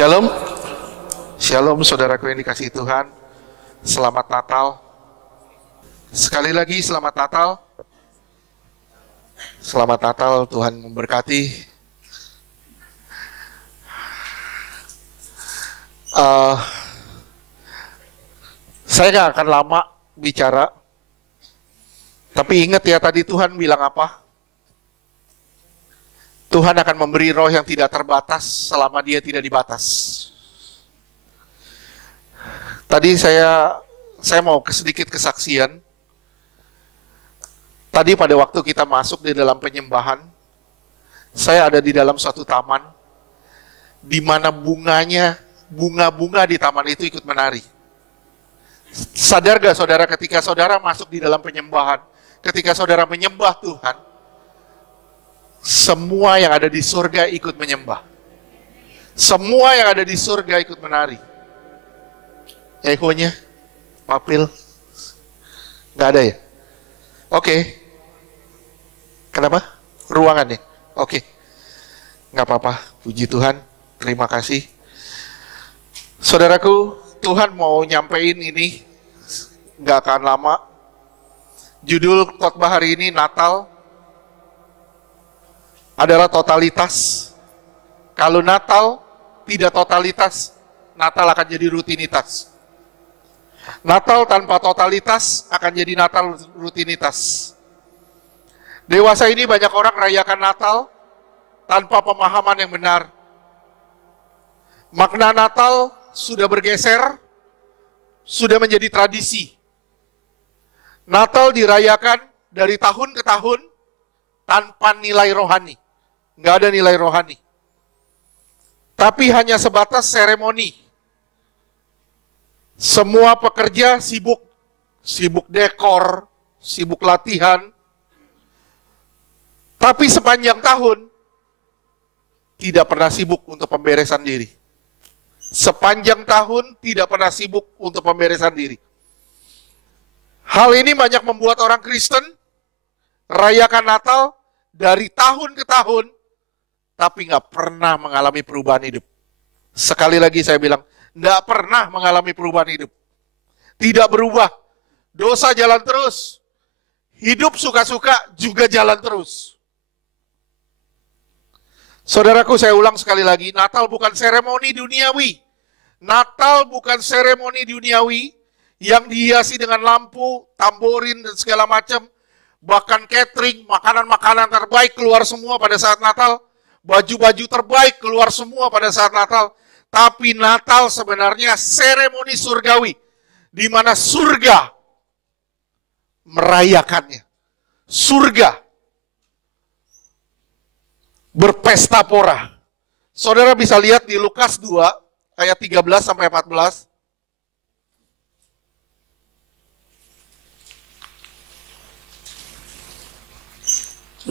Shalom, shalom saudaraku yang dikasihi Tuhan. Selamat Natal. Sekali lagi selamat Natal. Selamat Natal, Tuhan memberkati. Saya gak akan lama bicara, tapi ingat ya tadi Tuhan bilang apa? Tuhan akan memberi roh yang tidak terbatas selama dia tidak dibatas. Tadi saya mau sedikit kesaksian. Tadi pada waktu kita masuk di dalam penyembahan, saya ada di dalam suatu taman, di mana bunga-bunga di taman itu ikut menari. Sadar gak saudara, ketika saudara masuk di dalam penyembahan, ketika saudara menyembah Tuhan, semua yang ada di surga ikut menyembah. Semua yang ada di surga ikut menari. Ehonya, papil, nggak ada ya? Oke. Kenapa? Ruangannya? Oke. Nggak apa-apa, puji Tuhan, terima kasih. Saudaraku, Tuhan mau nyampein ini, nggak akan lama. Judul khotbah hari ini, Natal adalah totalitas. Kalau Natal tidak totalitas, Natal akan jadi rutinitas. Natal tanpa totalitas akan jadi Natal rutinitas. Dewasa ini banyak orang rayakan Natal tanpa pemahaman yang benar. Makna Natal sudah bergeser, sudah menjadi tradisi. Natal dirayakan dari tahun ke tahun tanpa nilai rohani. Nggak ada nilai rohani. Tapi hanya sebatas seremoni. Semua pekerja sibuk dekor, sibuk latihan. Tapi sepanjang tahun, tidak pernah sibuk untuk pemberesan diri. Sepanjang tahun, tidak pernah sibuk untuk pemberesan diri. Hal ini banyak membuat orang Kristen rayakan Natal dari tahun ke tahun, tapi nggak pernah mengalami perubahan hidup. Sekali lagi saya bilang, nggak pernah mengalami perubahan hidup. Tidak berubah. Dosa jalan terus. Hidup suka-suka juga jalan terus. Saudaraku, saya ulang sekali lagi, Natal bukan seremoni duniawi. Natal bukan seremoni duniawi yang dihiasi dengan lampu, tamborin, dan segala macam. Bahkan catering, makanan-makanan terbaik keluar semua pada saat Natal. Baju-baju terbaik keluar semua pada saat Natal. Tapi Natal sebenarnya seremoni surgawi, di mana surga merayakannya. Surga berpesta pora. Saudara bisa lihat di Lukas 2 ayat 13 sampai 14.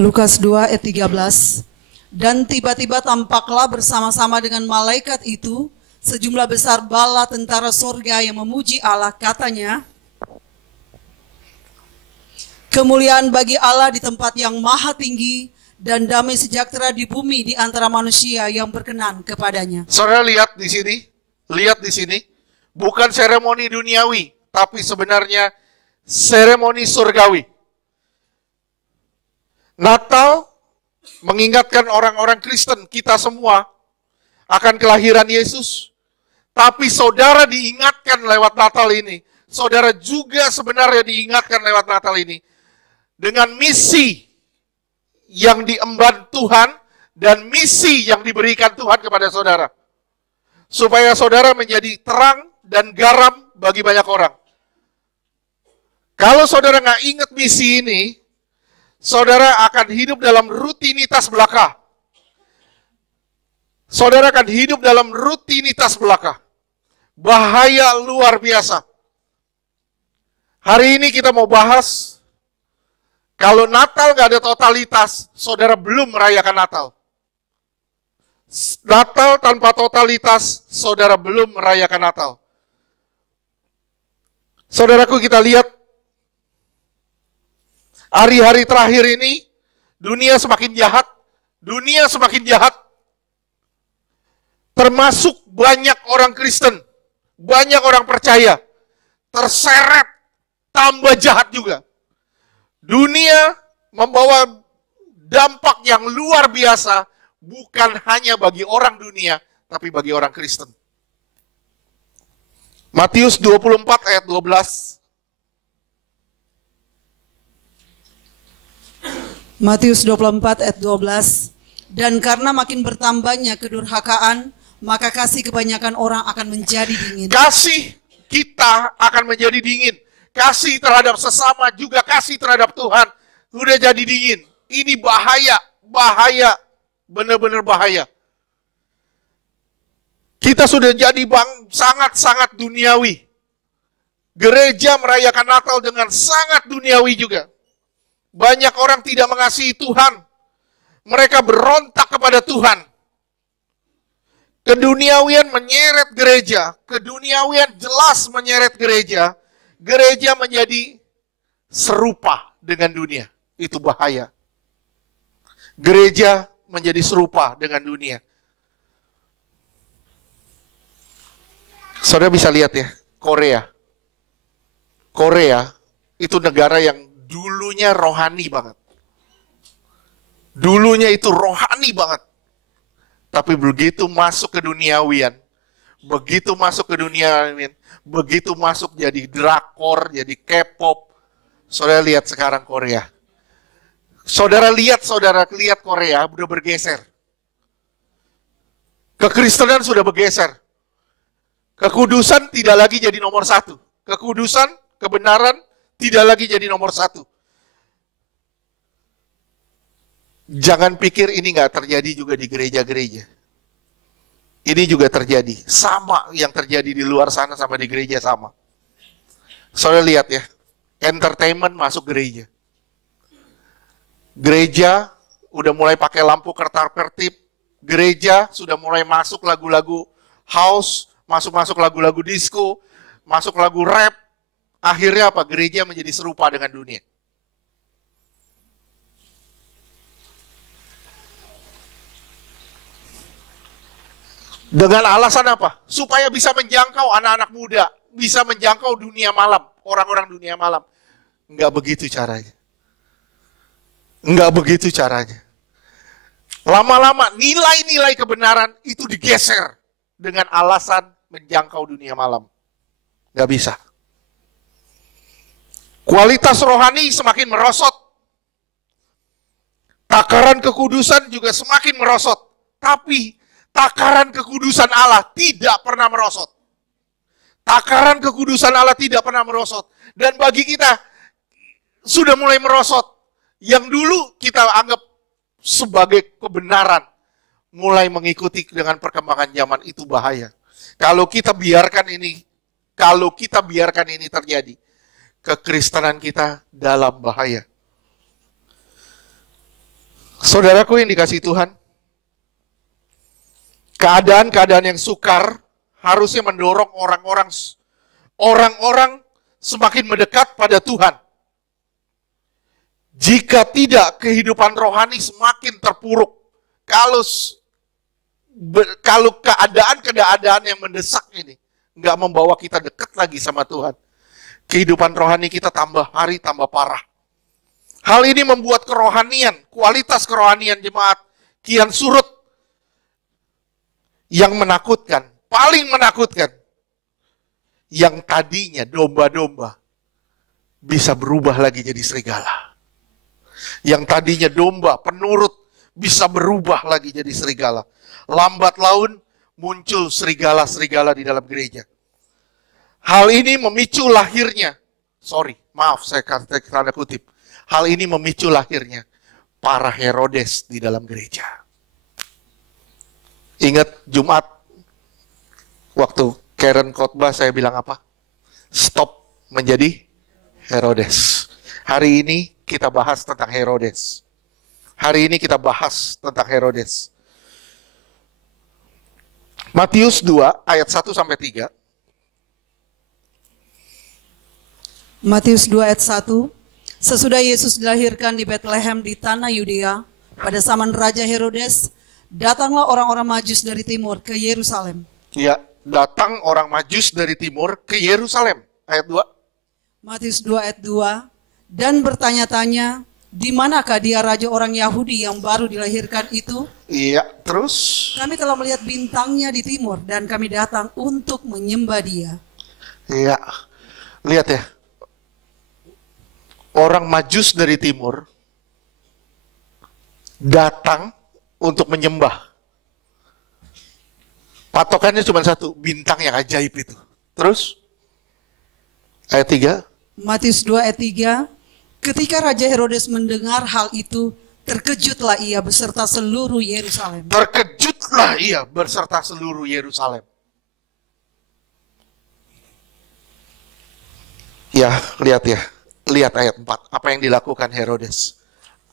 Lukas 2 ayat 13. Dan tiba-tiba tampaklah bersama-sama dengan malaikat itu sejumlah besar bala tentara surga yang memuji Allah, katanya, kemuliaan bagi Allah di tempat yang maha tinggi dan damai sejahtera di bumi di antara manusia yang berkenan kepadanya. Saudara lihat di sini, bukan seremoni duniawi, tapi sebenarnya seremoni surgawi. Natal mengingatkan orang-orang Kristen, kita semua, akan kelahiran Yesus. Tapi saudara diingatkan lewat Natal ini. Saudara juga sebenarnya diingatkan lewat Natal ini. Dengan misi yang diemban Tuhan dan misi yang diberikan Tuhan kepada saudara. Supaya saudara menjadi terang dan garam bagi banyak orang. Kalau saudara nggak ingat misi ini, saudara akan hidup dalam rutinitas belaka. Saudara akan hidup dalam rutinitas belaka. Bahaya luar biasa. Hari ini kita mau bahas, kalau Natal gak ada totalitas, saudara belum merayakan Natal. Natal tanpa totalitas, saudara belum merayakan Natal. Saudaraku, kita lihat hari-hari terakhir ini, dunia semakin jahat. Termasuk banyak orang Kristen, banyak orang percaya terseret, tambah jahat juga. Dunia membawa dampak yang luar biasa, bukan hanya bagi orang dunia, tapi bagi orang Kristen. Matius 24 ayat 12. Matius 24 ayat 12. Dan karena makin bertambahnya kedurhakaan, maka kasih kebanyakan orang akan menjadi dingin. Kasih kita akan menjadi dingin. Kasih terhadap sesama juga kasih terhadap Tuhan sudah jadi dingin. Ini bahaya, bahaya, benar-benar bahaya. Kita sudah jadi sangat-sangat duniawi. Gereja merayakan Natal dengan sangat duniawi juga. Banyak orang tidak mengasihi Tuhan. Mereka berontak kepada Tuhan. Keduniawian menyeret gereja. Keduniawian jelas menyeret gereja. Gereja menjadi serupa dengan dunia. Itu bahaya. Gereja menjadi serupa dengan dunia. Saudara bisa lihat ya, Korea. Korea itu negara yang dulunya rohani banget. Dulunya itu rohani banget. Tapi begitu masuk ke duniawian, begitu masuk jadi drakor, jadi K-pop. Saudara lihat sekarang Korea. Saudara lihat Korea udah bergeser. Kekristenan sudah bergeser. Kekudusan tidak lagi jadi nomor satu. Kekudusan, kebenaran tidak lagi jadi nomor satu. Jangan pikir ini nggak terjadi juga di gereja-gereja. Ini juga terjadi. Sama yang terjadi di luar sana sama di gereja sama. Saudara lihat ya, entertainment masuk gereja. Gereja udah mulai pakai lampu kertar-kertip. Gereja sudah mulai masuk lagu-lagu house, masuk lagu-lagu disco, masuk lagu rap. Akhirnya apa? Gereja menjadi serupa dengan dunia. Dengan alasan apa? Supaya bisa menjangkau anak-anak muda, bisa menjangkau dunia malam, orang-orang dunia malam. Enggak begitu caranya. Enggak begitu caranya. Lama-lama nilai-nilai kebenaran itu digeser dengan alasan menjangkau dunia malam. Nggak bisa. Kualitas rohani semakin merosot. Takaran kekudusan juga semakin merosot. Tapi takaran kekudusan Allah tidak pernah merosot. Takaran kekudusan Allah tidak pernah merosot. Dan bagi kita sudah mulai merosot. Yang dulu kita anggap sebagai kebenaran. Mulai mengikuti dengan perkembangan zaman itu bahaya. Kalau kita biarkan ini terjadi, kekristenan kita dalam bahaya. Saudaraku yang dikasihi Tuhan, keadaan-keadaan yang sukar harusnya mendorong orang-orang semakin mendekat pada Tuhan. Jika tidak, kehidupan rohani semakin terpuruk. Kalau keadaan yang mendesak ini nggak membawa kita dekat lagi sama Tuhan, kehidupan rohani kita tambah hari tambah parah. Hal ini membuat kerohanian, kualitas kerohanian jemaat kian surut. Yang menakutkan, paling menakutkan, yang tadinya domba-domba bisa berubah lagi jadi serigala. Yang tadinya domba, penurut, bisa berubah lagi jadi serigala. Lambat laun muncul serigala-serigala di dalam gereja. Hal ini memicu lahirnya, saya tanda kutip. Hal ini memicu lahirnya para Herodes di dalam gereja. Ingat Jumat, waktu Karen khotbah saya bilang apa? Stop menjadi Herodes. Hari ini kita bahas tentang Herodes. Hari ini kita bahas tentang Herodes. Matius 2 ayat 1-3. Matius 2 ayat 1. Sesudah Yesus dilahirkan di Bethlehem di tanah Yudea, pada zaman Raja Herodes, datanglah orang-orang Majus dari timur ke Yerusalem Ya, datang orang Majus dari timur ke Yerusalem. Ayat 2. Matius 2 ayat 2. Dan bertanya-tanya, di manakah dia raja orang Yahudi yang baru dilahirkan itu? Iya, terus? Kami telah melihat bintangnya di timur dan kami datang untuk menyembah dia. Iya, lihat ya. Orang Majus dari timur datang untuk menyembah. Patokannya cuma satu, bintang yang ajaib itu. Terus? Ayat 3. Matius 2 ayat 3. Ketika Raja Herodes mendengar hal itu, terkejutlah ia beserta seluruh Yerusalem. Terkejutlah ia beserta seluruh Yerusalem. Ya, lihat ya. Lihat ayat 4. Apa yang dilakukan Herodes?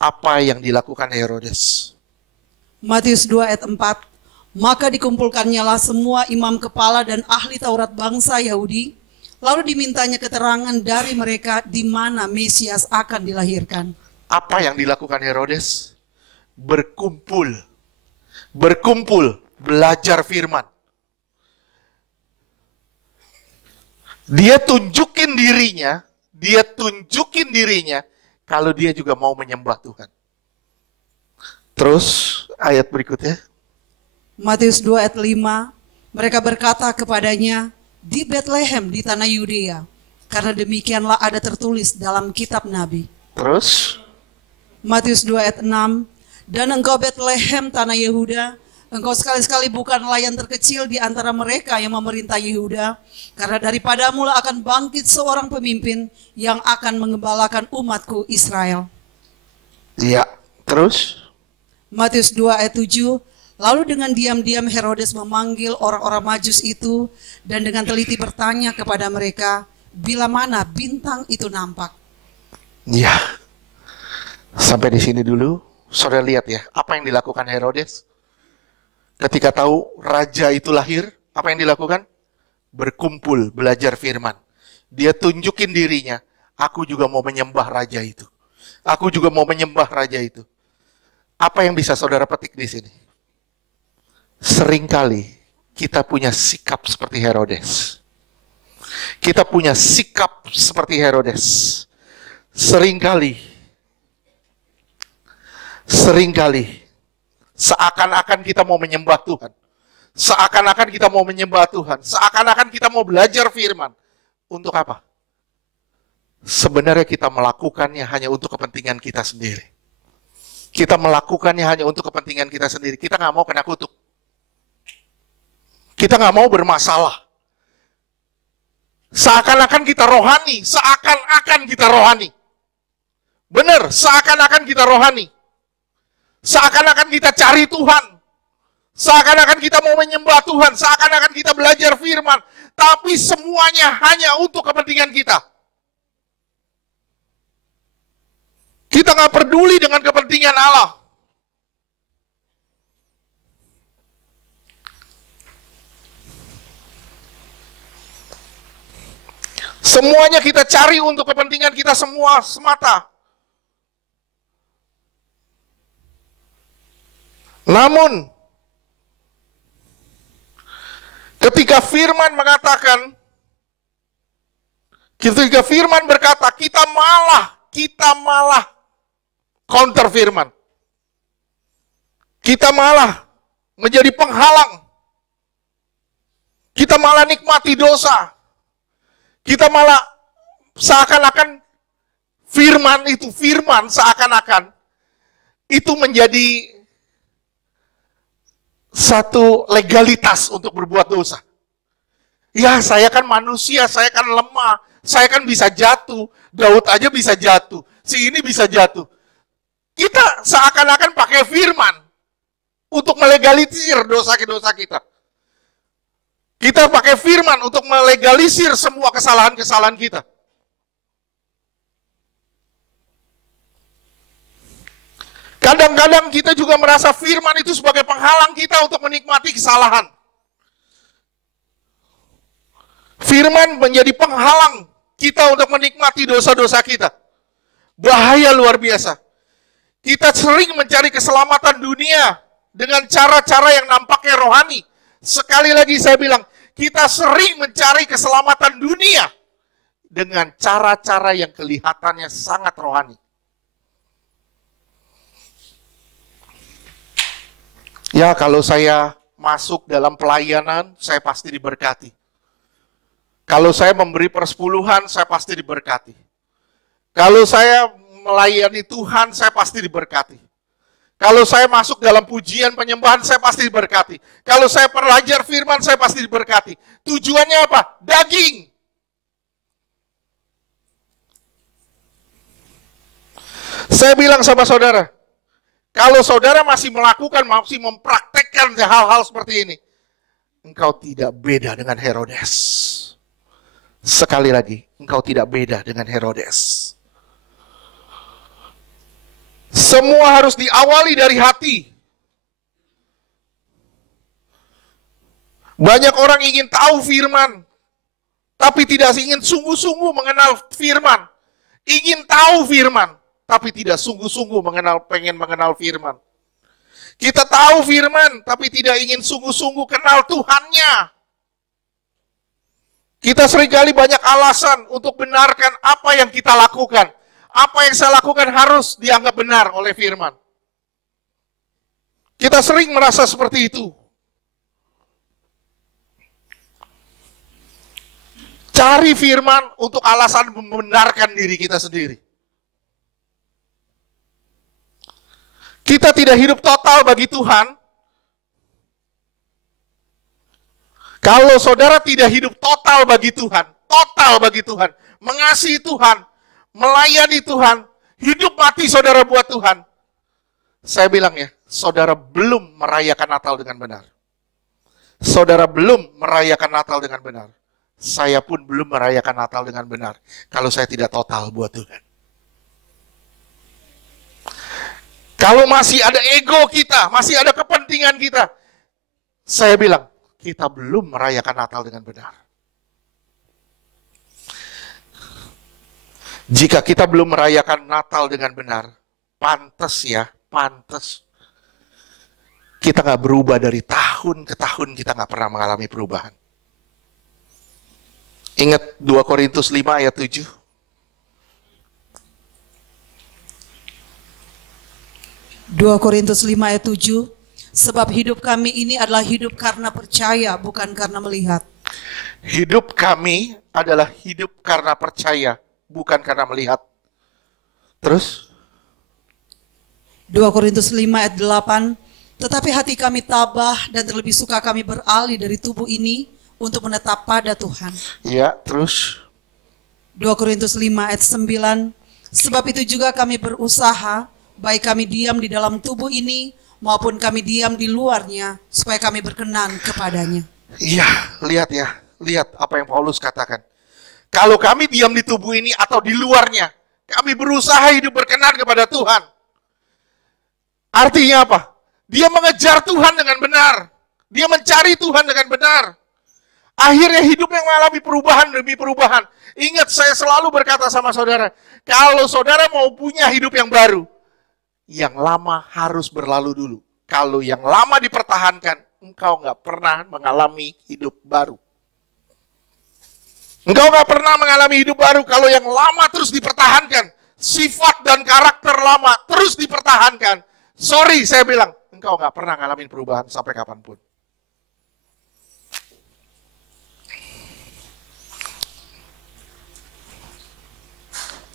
Apa yang dilakukan Herodes? Matius 2 ayat 4. Maka dikumpulkannyalah semua imam kepala dan ahli Taurat bangsa Yahudi. Lalu dimintanya keterangan dari mereka di mana Mesias akan dilahirkan. Apa yang dilakukan Herodes? Berkumpul. Berkumpul, belajar firman. Dia tunjukin dirinya kalau dia juga mau menyembah Tuhan. Terus ayat berikutnya. Matius 2 ayat 5. Mereka berkata kepadanya, di Bethlehem di tanah Yudea, karena demikianlah ada tertulis dalam kitab Nabi. Terus Matius 2 ayat 6. Dan engkau Bethlehem tanah Yehuda, engkau sekali-sekali bukanlah yang terkecil di antara mereka yang memerintah Yehuda, karena daripadamu lah akan bangkit seorang pemimpin yang akan mengembalakan umatku Israel. iya, terus Matius 2 ayat 7. Lalu dengan diam-diam Herodes memanggil orang-orang Majus itu dan dengan teliti bertanya kepada mereka, bila mana bintang itu nampak. ya. Sampai di sini dulu. Saudara lihat ya, apa yang dilakukan Herodes? Ketika tahu raja itu lahir, apa yang dilakukan? Berkumpul, belajar firman. Dia tunjukin dirinya, aku juga mau menyembah raja itu. Aku juga mau menyembah raja itu. Apa yang bisa saudara petik di sini? Seringkali kita punya sikap seperti Herodes. Kita punya sikap seperti Herodes. Seringkali seakan-akan kita mau menyembah Tuhan. Seakan-akan kita mau menyembah Tuhan. Seakan-akan kita mau belajar firman. Untuk apa? Sebenarnya kita melakukannya hanya untuk kepentingan kita sendiri. Kita melakukannya hanya untuk kepentingan kita sendiri. Kita nggak mau kena kutuk. Kita nggak mau bermasalah. Seakan-akan kita rohani. Seakan-akan kita rohani. Benar, seakan-akan kita rohani. Seakan-akan kita cari Tuhan. Seakan-akan kita mau menyembah Tuhan. Seakan-akan kita belajar firman. Tapi semuanya hanya untuk kepentingan kita. Kita nggak peduli dengan kepentingan Allah. Semuanya kita cari untuk kepentingan kita semua semata. Namun, ketika firman mengatakan, ketika firman berkata, kita malah counter firman. Kita malah menjadi penghalang. Kita malah nikmati dosa. Kita malah seakan-akan firman seakan-akan itu menjadi satu legalitas untuk berbuat dosa. Ya, saya kan manusia, saya kan lemah, saya kan bisa jatuh. Daud aja bisa jatuh, si ini bisa jatuh. Kita seakan-akan pakai firman untuk melegalisir dosa-dosa kita. Kita pakai firman untuk melegalisir semua kesalahan-kesalahan kita. Kadang-kadang kita juga merasa firman itu sebagai penghalang kita untuk menikmati kesalahan. Firman menjadi penghalang kita untuk menikmati dosa-dosa kita. Bahaya luar biasa. Kita sering mencari keselamatan dunia dengan cara-cara yang nampaknya rohani. Sekali lagi saya bilang, kita sering mencari keselamatan dunia dengan cara-cara yang kelihatannya sangat rohani. Ya, kalau saya masuk dalam pelayanan, saya pasti diberkati. Kalau saya memberi persepuluhan, saya pasti diberkati. Kalau saya melayani Tuhan, saya pasti diberkati. Kalau saya masuk dalam pujian penyembahan, saya pasti diberkati. Kalau saya belajar firman, saya pasti diberkati. Tujuannya apa? Daging. Saya bilang sama saudara, kalau saudara masih melakukan, masih mempraktekkan hal-hal seperti ini, engkau tidak beda dengan Herodes. Sekali lagi, engkau tidak beda dengan Herodes. Semua harus diawali dari hati. Banyak orang ingin tahu firman, tapi tidak ingin sungguh-sungguh mengenal firman. Ingin tahu firman, tapi tidak sungguh-sungguh pengen mengenal firman. Kita tahu firman, tapi tidak ingin sungguh-sungguh kenal Tuhannya. Kita seringkali banyak alasan untuk benarkan apa yang kita lakukan. Apa yang saya lakukan harus dianggap benar oleh firman. Kita sering merasa seperti itu. Cari firman untuk alasan membenarkan diri kita sendiri. Kita tidak hidup total bagi Tuhan. Kalau saudara tidak hidup total bagi Tuhan, mengasihi Tuhan, melayani Tuhan, hidup mati saudara buat Tuhan, saya bilang ya, saudara belum merayakan Natal dengan benar. Saudara belum merayakan Natal dengan benar. Saya pun belum merayakan Natal dengan benar kalau saya tidak total buat Tuhan. Kalau masih ada ego kita, masih ada kepentingan kita, saya bilang, kita belum merayakan Natal dengan benar. Jika kita belum merayakan Natal dengan benar, pantas kita nggak berubah dari tahun ke tahun, kita nggak pernah mengalami perubahan. Ingat 2 Korintus 5 ayat 7. 2 Korintus 5 ayat 7. Sebab hidup kami ini adalah hidup karena percaya, bukan karena melihat. Hidup kami adalah hidup karena percaya, bukan karena melihat. Terus? 2 Korintus 5 ayat 8. Tetapi hati kami tabah dan terlebih suka kami beralih dari tubuh ini untuk menetap pada Tuhan. Ya, terus? 2 Korintus 5 ayat 9. Sebab itu juga kami berusaha, baik kami diam di dalam tubuh ini, maupun kami diam di luarnya, supaya kami berkenan kepadanya. Iya, lihat apa yang Paulus katakan. Kalau kami diam di tubuh ini atau di luarnya, kami berusaha hidup berkenan kepada Tuhan. Artinya apa? Dia mengejar Tuhan dengan benar. Dia mencari Tuhan dengan benar. Akhirnya hidupnya mengalami perubahan demi perubahan. Ingat, saya selalu berkata sama saudara, kalau saudara mau punya hidup yang baru, yang lama harus berlalu dulu. Kalau yang lama dipertahankan, engkau nggak pernah mengalami hidup baru. Engkau nggak pernah mengalami hidup baru kalau yang lama terus dipertahankan. Sifat dan karakter lama terus dipertahankan. Sorry, saya bilang, engkau nggak pernah ngalamin perubahan sampai kapanpun.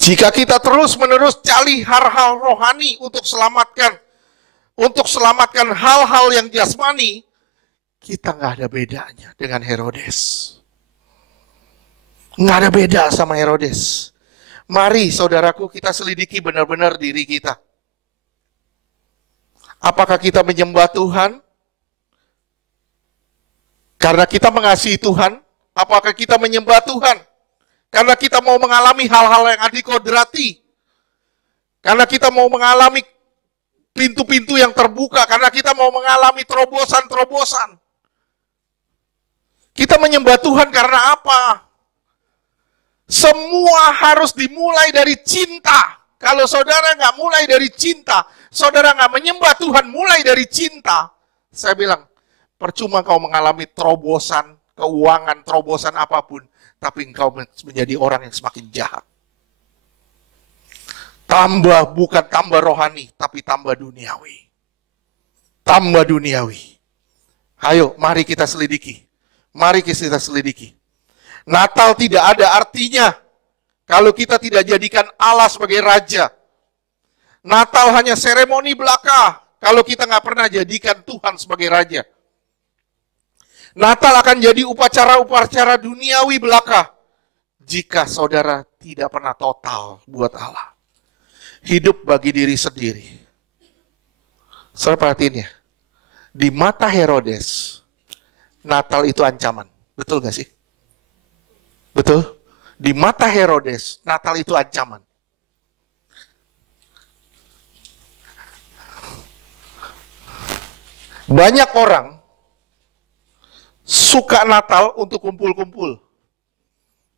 Jika kita terus-menerus cari hal-hal rohani untuk selamatkan hal-hal yang jasmani, kita nggak ada bedanya dengan Herodes. Nggak ada beda sama Herodes. Mari saudaraku, kita selidiki benar-benar diri kita. Apakah kita menyembah Tuhan karena kita mengasihi Tuhan? Apakah kita menyembah Tuhan karena kita mau mengalami hal-hal yang adikodrati? Karena kita mau mengalami pintu-pintu yang terbuka, karena kita mau mengalami terobosan-terobosan. Kita menyembah Tuhan karena apa? Semua harus dimulai dari cinta. Kalau saudara nggak mulai dari cinta, saudara nggak menyembah Tuhan mulai dari cinta, saya bilang, percuma kau mengalami terobosan keuangan, terobosan apapun, tapi engkau menjadi orang yang semakin jahat. Bukan tambah rohani, tapi tambah duniawi. Tambah duniawi. Ayo, mari kita selidiki. Mari kita selidiki. Natal tidak ada artinya kalau kita tidak jadikan Allah sebagai Raja. Natal hanya seremoni belaka kalau kita nggak pernah jadikan Tuhan sebagai Raja. Natal akan jadi upacara-upacara duniawi belaka jika saudara tidak pernah total buat Allah. Hidup bagi diri sendiri. Saudara perhatiin ya, di mata Herodes, Natal itu ancaman. Betul gak sih? Betul? Di mata Herodes, Natal itu ancaman. Banyak orang suka Natal untuk kumpul-kumpul,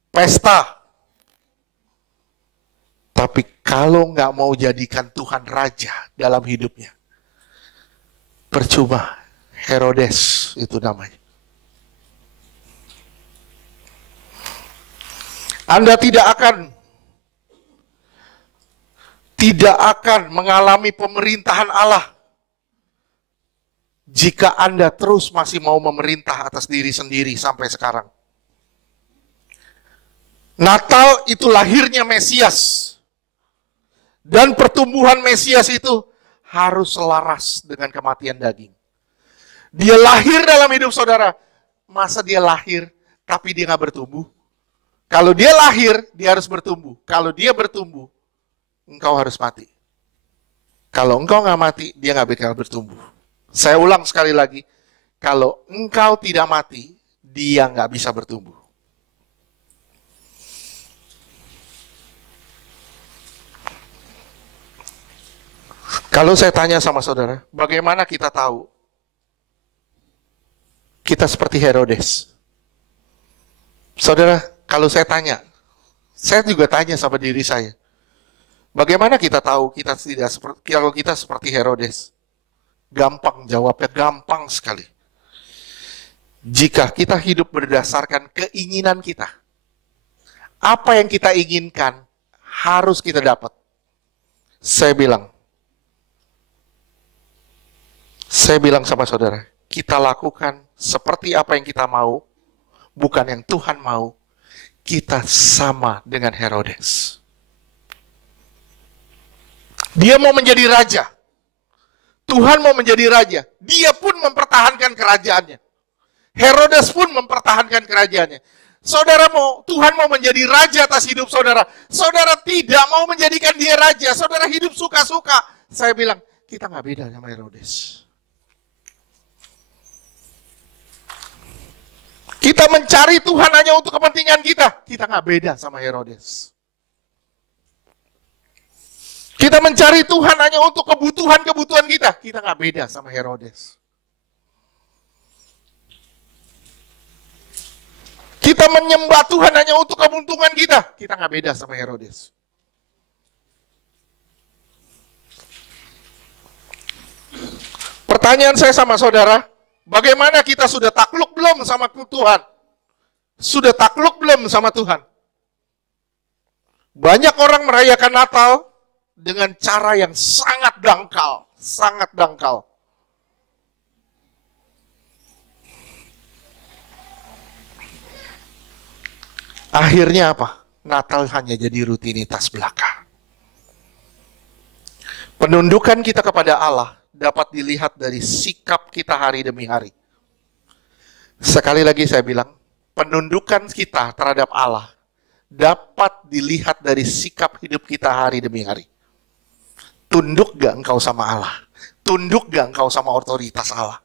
pesta. Tapi kalau nggak mau jadikan Tuhan Raja dalam hidupnya, percuma. Herodes itu namanya. Anda tidak akan mengalami pemerintahan Allah jika Anda terus masih mau memerintah atas diri sendiri sampai sekarang. Natal itu lahirnya Mesias. Dan pertumbuhan Mesias itu harus selaras dengan kematian daging. Dia lahir dalam hidup saudara. Masa dia lahir tapi dia nggak bertumbuh? Kalau dia lahir, dia harus bertumbuh. Kalau dia bertumbuh, engkau harus mati. Kalau engkau nggak mati, dia nggak bakal bertumbuh. Saya ulang sekali lagi. Kalau engkau tidak mati, dia nggak bisa bertumbuh. Kalau saya tanya sama saudara, bagaimana kita tahu kita seperti Herodes? Saudara, kalau saya tanya, saya juga tanya sama diri saya, bagaimana kita tahu kita tidak seperti, kalau kita seperti Herodes? Gampang jawabnya, gampang sekali. Jika kita hidup berdasarkan keinginan kita, apa yang kita inginkan harus kita dapat. Saya bilang sama saudara, kita lakukan seperti apa yang kita mau, bukan yang Tuhan mau. Kita sama dengan Herodes. Dia mau menjadi raja. Tuhan mau menjadi raja. Dia pun mempertahankan kerajaannya. Herodes pun mempertahankan kerajaannya. Saudara Tuhan mau menjadi raja atas hidup saudara. Saudara tidak mau menjadikan dia raja. Saudara hidup suka-suka. Saya bilang, kita nggak beda sama Herodes. Kita mencari Tuhan hanya untuk kepentingan kita. Kita nggak beda sama Herodes. Kita mencari Tuhan hanya untuk kebutuhan-kebutuhan kita. Kita nggak beda sama Herodes. Kita menyembah Tuhan hanya untuk keuntungan kita. Kita nggak beda sama Herodes. Pertanyaan saya sama saudara, bagaimana kita sudah takluk belum sama Tuhan? Sudah takluk belum sama Tuhan? Banyak orang merayakan Natal dengan cara yang sangat dangkal. Sangat dangkal. Akhirnya apa? Natal hanya jadi rutinitas belaka. Penundukan kita kepada Allah dapat dilihat dari sikap kita hari demi hari. Sekali lagi saya bilang, penundukan kita terhadap Allah dapat dilihat dari sikap hidup kita hari demi hari. Tunduk gak engkau sama Allah? Tunduk gak engkau sama otoritas Allah?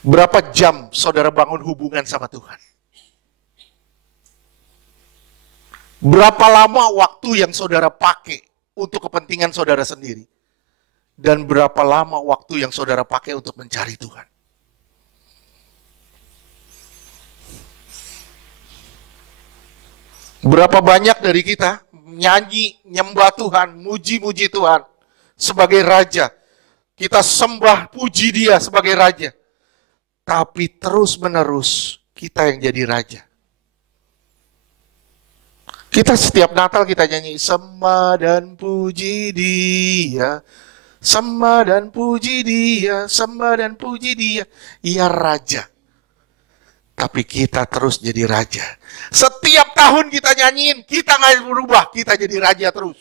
Berapa jam saudara bangun hubungan sama Tuhan? Berapa lama waktu yang saudara pakai untuk kepentingan saudara sendiri? Dan berapa lama waktu yang saudara pakai untuk mencari Tuhan? Berapa banyak dari kita nyanyi, nyembah Tuhan, muji-muji Tuhan sebagai Raja. kita sembah puji Dia sebagai Raja. Tapi terus-menerus kita yang jadi Raja. Kita setiap Natal kita nyanyi, sembah dan puji Dia, sembah dan puji Dia, sembah dan puji Dia. Ia Raja. Tapi kita terus jadi Raja. Setiap tahun kita nyanyiin, kita nggak berubah, kita jadi Raja terus.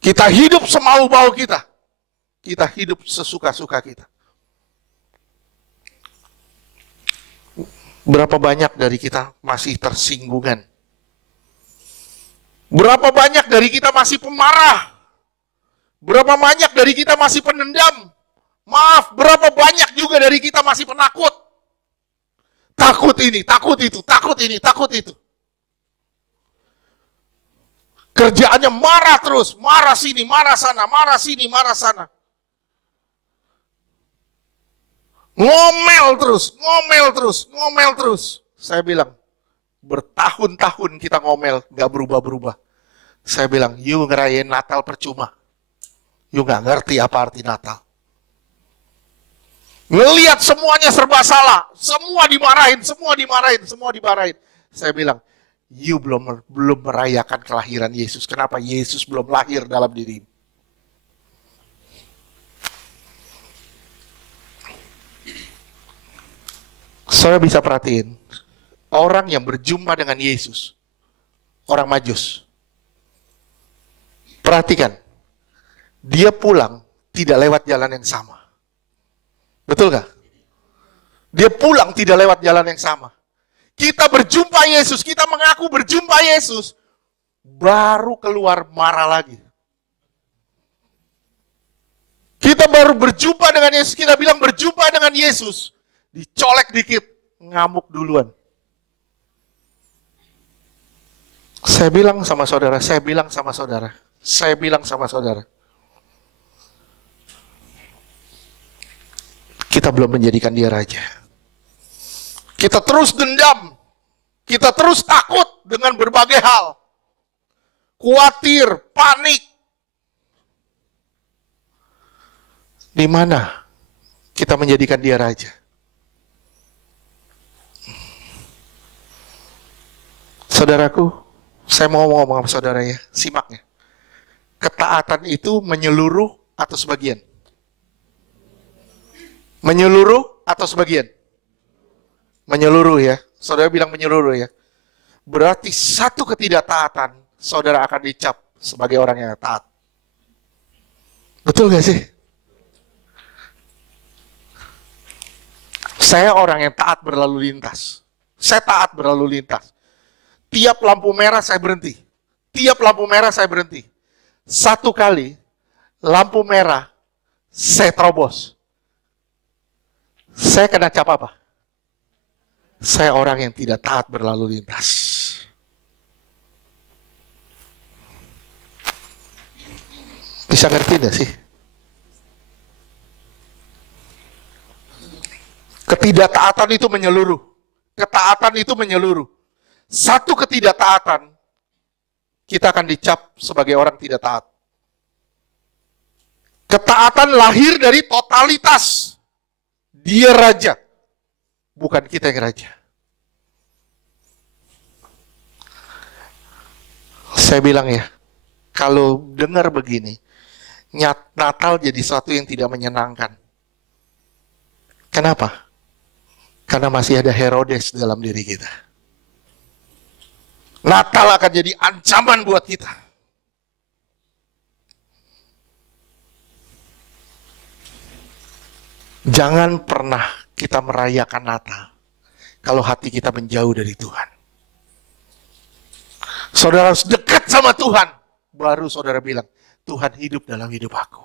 Kita hidup semau-mau kita. Kita hidup sesuka-suka kita. Berapa banyak dari kita masih tersinggungan? Berapa banyak dari kita masih pemarah? Berapa banyak dari kita masih penendam? Maaf, berapa banyak juga dari kita masih penakut? Takut ini, takut itu, takut ini, takut itu. Kerjaannya marah terus, marah sini, marah sana, marah sini, marah sana. Ngomel terus, ngomel terus, ngomel terus. Saya bilang, bertahun-tahun kita ngomel, gak berubah-berubah. Saya bilang, you ngerayain Natal percuma. You gak ngerti apa arti Natal. Ngelihat semuanya serba salah, semua dimarahin, semua dimarahin, semua dimarahin. Saya bilang, you belum merayakan kelahiran Yesus. Kenapa Yesus belum lahir dalam dirimu? Saudara bisa perhatiin, orang yang berjumpa dengan Yesus, orang Majus. Perhatikan, dia pulang tidak lewat jalan yang sama. Betul gak? Dia pulang tidak lewat jalan yang sama. Kita berjumpa Yesus, kita mengaku berjumpa Yesus, baru keluar marah lagi. Kita baru berjumpa dengan Yesus, kita bilang berjumpa dengan Yesus, dicolek dikit, ngamuk duluan. Saya bilang sama saudara, saya bilang sama saudara, saya bilang sama saudara, kita belum menjadikan dia Raja. Kita terus dendam, kita terus takut dengan berbagai hal, khawatir, panik. Di mana kita menjadikan dia Raja? Saudaraku, saya mau ngomong sama saudara ya, simak ya. Ketaatan itu menyeluruh atau sebagian? Menyeluruh atau sebagian? Menyeluruh ya. Saudara bilang menyeluruh ya. Berarti satu ketidaktaatan, saudara akan dicap sebagai orang yang taat. Betul gak sih? Saya orang yang taat berlalu lintas. Saya taat berlalu lintas. Tiap lampu merah saya berhenti. Tiap lampu merah saya berhenti. Satu kali lampu merah saya terobos. Saya kena cap apa? Saya orang yang tidak taat berlalu lintas. Bisa ngerti gak sih? Ketidaktaatan itu menyeluruh. Ketaatan itu menyeluruh. Satu ketidaktaatan, kita akan dicap sebagai orang tidak taat. Ketaatan lahir dari totalitas. Dia Raja, bukan kita yang Raja. Saya bilang ya, kalau dengar begini, Natal jadi sesuatu yang tidak menyenangkan. Kenapa? Karena masih ada Herodes dalam diri kita. Natal akan jadi ancaman buat kita. Jangan pernah kita merayakan Natal kalau hati kita menjauh dari Tuhan. Saudara harus dekat sama Tuhan, baru saudara bilang, Tuhan hidup dalam hidup aku.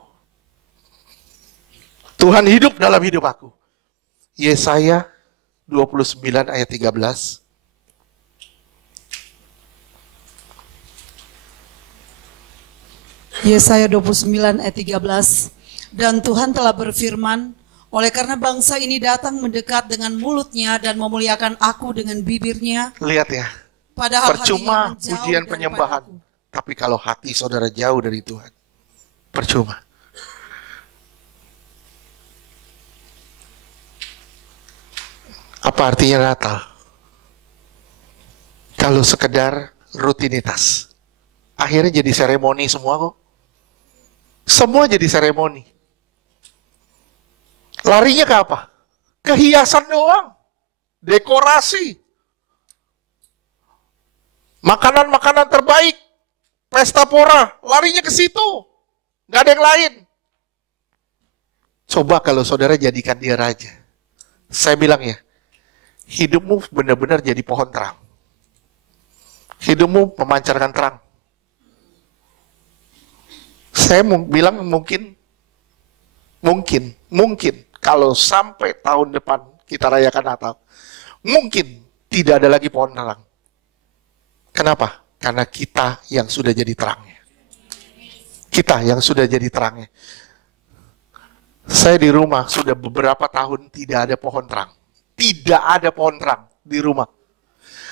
Tuhan hidup dalam hidup aku. Yesaya 29 ayat 13. Yesaya 29 ayat 13. Dan Tuhan telah berfirman, oleh karena bangsa ini datang mendekat dengan mulutnya dan memuliakan aku dengan bibirnya. Lihat ya, padahal percuma pujian penyembahan. Tapi kalau hati saudara jauh dari Tuhan, Percuma. Apa artinya Natal? Kalau sekedar rutinitas. Akhirnya jadi seremoni semua kok. Semua jadi seremoni. Larinya ke apa? Ke hiasan doang. Dekorasi. Makanan-makanan terbaik. Pesta pora. Larinya ke situ. Gak ada yang lain. Coba kalau saudara jadikan dia raja. Saya bilang ya, hidupmu benar-benar jadi pohon terang. Hidupmu memancarkan terang. Saya bilang mungkin kalau sampai tahun depan kita rayakan Natal, mungkin tidak ada lagi pohon terang. Kenapa? Karena kita yang sudah jadi terangnya. Kita yang sudah jadi terangnya. Saya di rumah sudah beberapa tahun tidak ada pohon terang. Tidak ada pohon terang di rumah.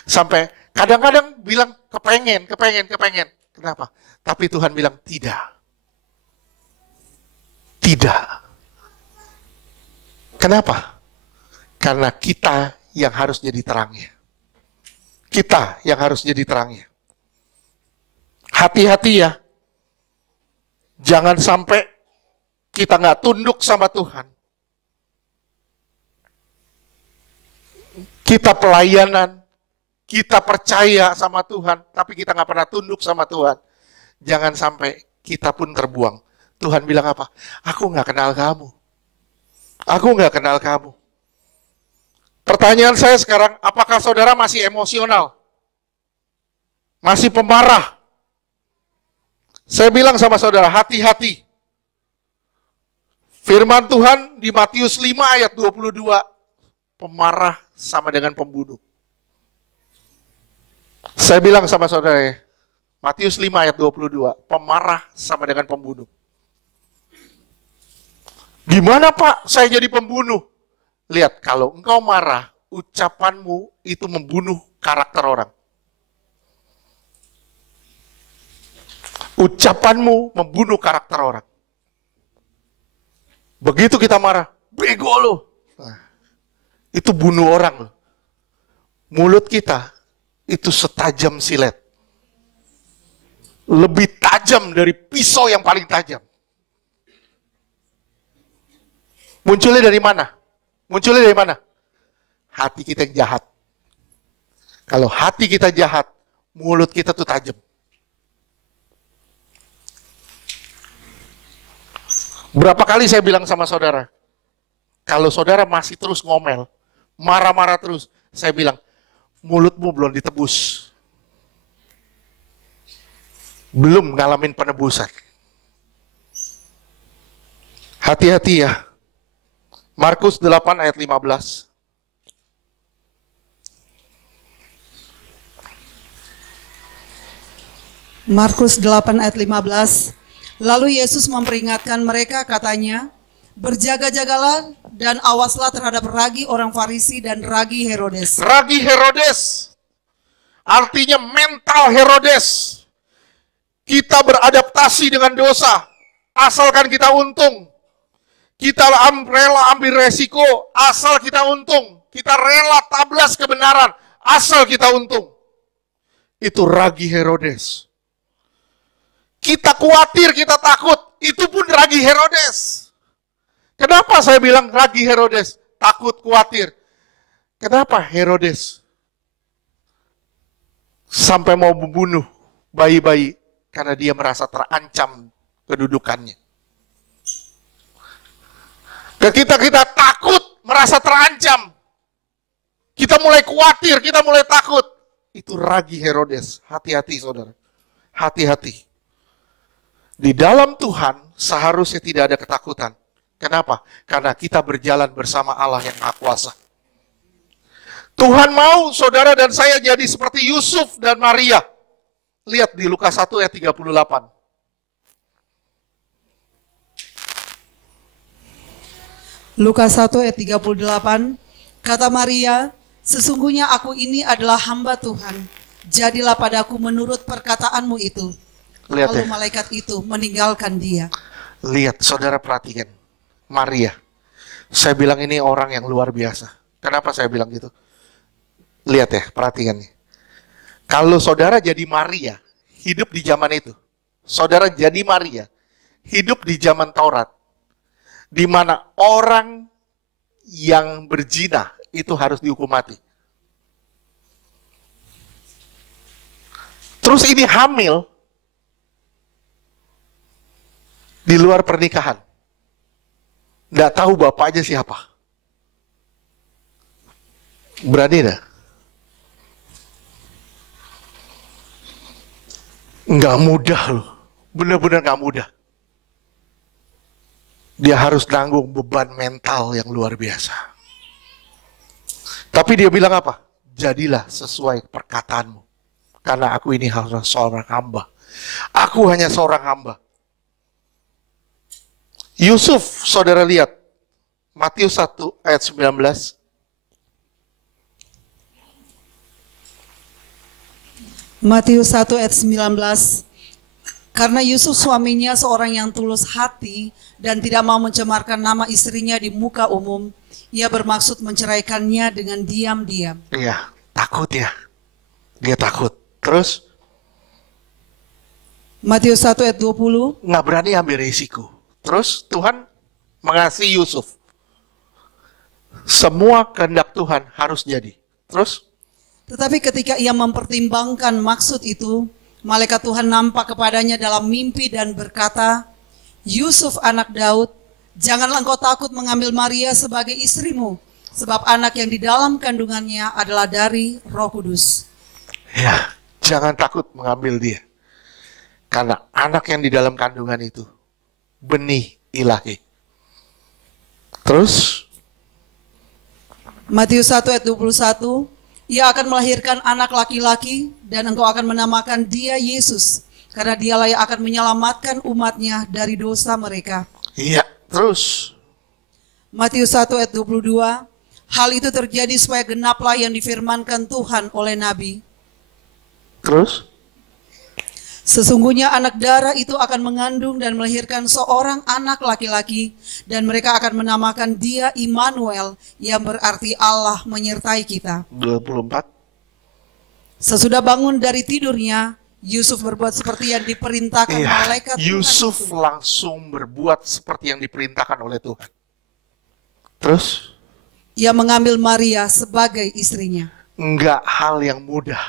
Sampai kadang-kadang bilang kepengen. Kenapa? Tapi Tuhan bilang tidak. Tidak. Kenapa? Karena kita yang harus jadi terangnya. Kita yang harus jadi terangnya. Hati-hati ya. Jangan sampai kita nggak tunduk sama Tuhan. Kita pelayanan, kita percaya sama Tuhan, tapi kita nggak pernah tunduk sama Tuhan. Jangan sampai kita pun terbuang. Tuhan bilang apa? Aku nggak kenal kamu. Aku nggak kenal kamu. Pertanyaan saya sekarang, apakah saudara masih emosional? Masih pemarah? Saya bilang sama saudara, hati-hati. Firman Tuhan di Matius 5 ayat 22, pemarah sama dengan pembunuh. Saya bilang sama saudara, Matius 5 ayat 22, pemarah sama dengan pembunuh. Gimana Pak, saya jadi pembunuh? Lihat, kalau engkau marah, ucapanmu itu membunuh karakter orang. Ucapanmu membunuh karakter orang. Begitu kita marah, bego lo. Nah, itu bunuh orang. Mulut kita itu setajam silet. Lebih tajam dari pisau yang paling tajam. Munculnya dari mana? Munculnya dari mana? Hati kita yang jahat. Kalau hati kita jahat, mulut kita tuh tajam. Berapa kali saya bilang sama saudara, kalau saudara masih terus ngomel, marah-marah terus, saya bilang, mulutmu belum ditebus. Belum ngalamin penebusan. Hati-hati ya. Markus 8 ayat 15. Markus 8 ayat 15. Lalu Yesus memperingatkan mereka, katanya, berjaga-jagalah dan awaslah terhadap ragi orang Farisi dan ragi Herodes. Ragi Herodes, artinya mental Herodes. Kita beradaptasi dengan dosa, asalkan kita untung. Kita rela ambil resiko, asal kita untung. Kita rela tablas kebenaran, asal kita untung. Itu ragi Herodes. Kita khawatir, kita takut, itu pun ragi Herodes. Kenapa saya bilang ragi Herodes? Takut, khawatir. Kenapa Herodes sampai mau membunuh bayi-bayi? Karena dia merasa terancam kedudukannya. Kita takut, merasa terancam. Kita mulai khawatir, kita mulai takut. Itu ragi Herodes. Hati-hati saudara. Hati-hati. Di dalam Tuhan seharusnya tidak ada ketakutan. Kenapa? Karena kita berjalan bersama Allah yang Maha Kuasa. Tuhan mau saudara dan saya jadi seperti Yusuf dan Maria. Lihat di Lukas 1 ayat 38. Lukas 1 ayat 38, kata Maria, sesungguhnya aku ini adalah hamba Tuhan. Jadilah padaku menurut perkataanmu itu. Lihat Lalu ya. malaikat itu meninggalkan dia. Lihat, saudara perhatikan. Maria. Saya bilang ini orang yang luar biasa. Kenapa saya bilang gitu? Lihat ya, perhatikan nih. Kalau saudara jadi Maria, hidup di zaman itu. Saudara jadi Maria, hidup di zaman Taurat. Di mana orang yang berzina itu harus dihukum mati. Terus ini hamil di luar pernikahan. Nggak tahu bapaknya siapa. Berani dah? Nggak mudah loh. Benar-benar nggak mudah. Dia harus nanggung beban mental yang luar biasa. Tapi dia bilang apa? Jadilah sesuai perkataanmu. Karena aku ini hanya seorang hamba. Aku hanya seorang hamba. Yusuf, saudara lihat. Matius 1 ayat 19. Matius 1 ayat 19. Karena Yusuf suaminya seorang yang tulus hati dan tidak mau mencemarkan nama istrinya di muka umum, ia bermaksud menceraikannya dengan diam-diam. Iya, takut ya. Dia takut. Terus? Matius 1 ayat 20. Nggak berani ambil risiko. Terus Tuhan mengasihi Yusuf. Semua kehendak Tuhan harus jadi. Terus? Tetapi ketika ia mempertimbangkan maksud itu, malaikat Tuhan nampak kepadanya dalam mimpi dan berkata, Yusuf anak Daud, janganlah engkau takut mengambil Maria sebagai istrimu, sebab anak yang di dalam kandungannya adalah dari Roh Kudus. Ya, jangan takut mengambil dia. Karena anak yang di dalam kandungan itu, benih ilahi. Terus? Matius 1 ayat 21, ia akan melahirkan anak laki-laki dan engkau akan menamakan dia Yesus, karena dialah yang akan menyelamatkan umatnya dari dosa mereka. Iya, terus. Matius 1 ayat 22, hal itu terjadi supaya genaplah yang difirmankan Tuhan oleh Nabi. Terus? Sesungguhnya anak darah itu akan mengandung dan melahirkan seorang anak laki-laki, dan mereka akan menamakan dia Immanuel, yang berarti Allah menyertai kita. 24. Sesudah bangun dari tidurnya, Yusuf berbuat seperti yang diperintahkan malaikat Tuhan. Yusuf langsung berbuat seperti yang diperintahkan oleh Tuhan. Terus? Ia mengambil Maria sebagai istrinya. Enggak hal yang mudah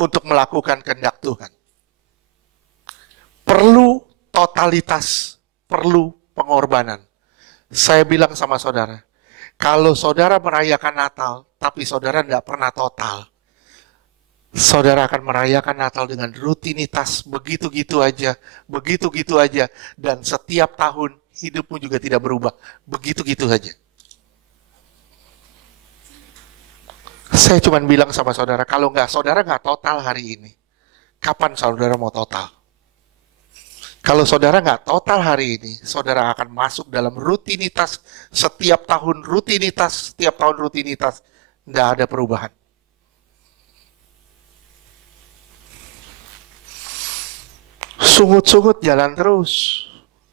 untuk melakukan kehendak Tuhan. Perlu totalitas, perlu pengorbanan. Saya bilang sama saudara, kalau saudara merayakan Natal, tapi saudara tidak pernah total, saudara akan merayakan Natal dengan rutinitas, begitu-gitu aja, dan setiap tahun hidupmu juga tidak berubah, begitu-gitu aja. Saya cuma bilang sama saudara, kalau saudara nggak total hari ini, kapan saudara mau total? Kalau saudara nggak total hari ini, saudara akan masuk dalam rutinitas, setiap tahun rutinitas, nggak ada perubahan. Sungut-sungut jalan terus,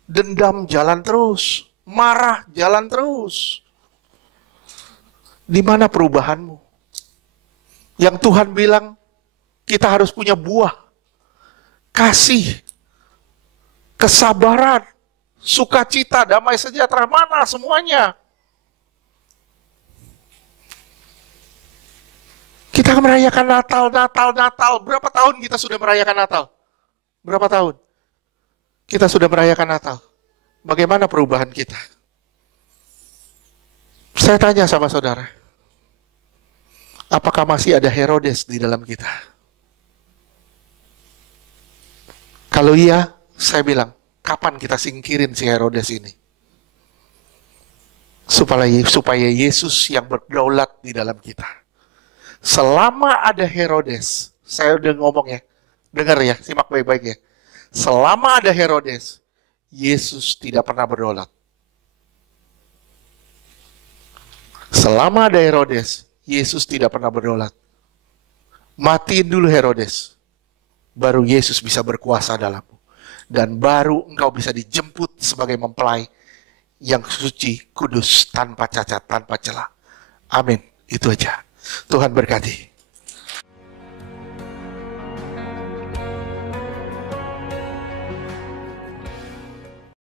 dendam jalan terus, marah jalan terus. Di mana perubahanmu? Yang Tuhan bilang, kita harus punya buah, kasih, kesabaran, sukacita, damai sejahtera, mana semuanya? Kita merayakan Natal. Berapa tahun kita sudah merayakan Natal? Berapa tahun? Kita sudah merayakan Natal. Bagaimana perubahan kita? Saya tanya sama saudara, apakah masih ada Herodes di dalam kita? Kalau iya, saya bilang, kapan kita singkirin si Herodes ini? Supaya Yesus yang berdaulat di dalam kita. Selama ada Herodes, saya udah ngomong ya, dengar ya, simak baik-baik ya. Selama ada Herodes, Yesus tidak pernah berdaulat. Selama ada Herodes, Yesus tidak pernah berdaulat. Matiin dulu Herodes, baru Yesus bisa berkuasa dalammu. Dan baru engkau bisa dijemput sebagai mempelai yang suci, kudus, tanpa cacat, tanpa celah. Amin. Itu aja. Tuhan berkati.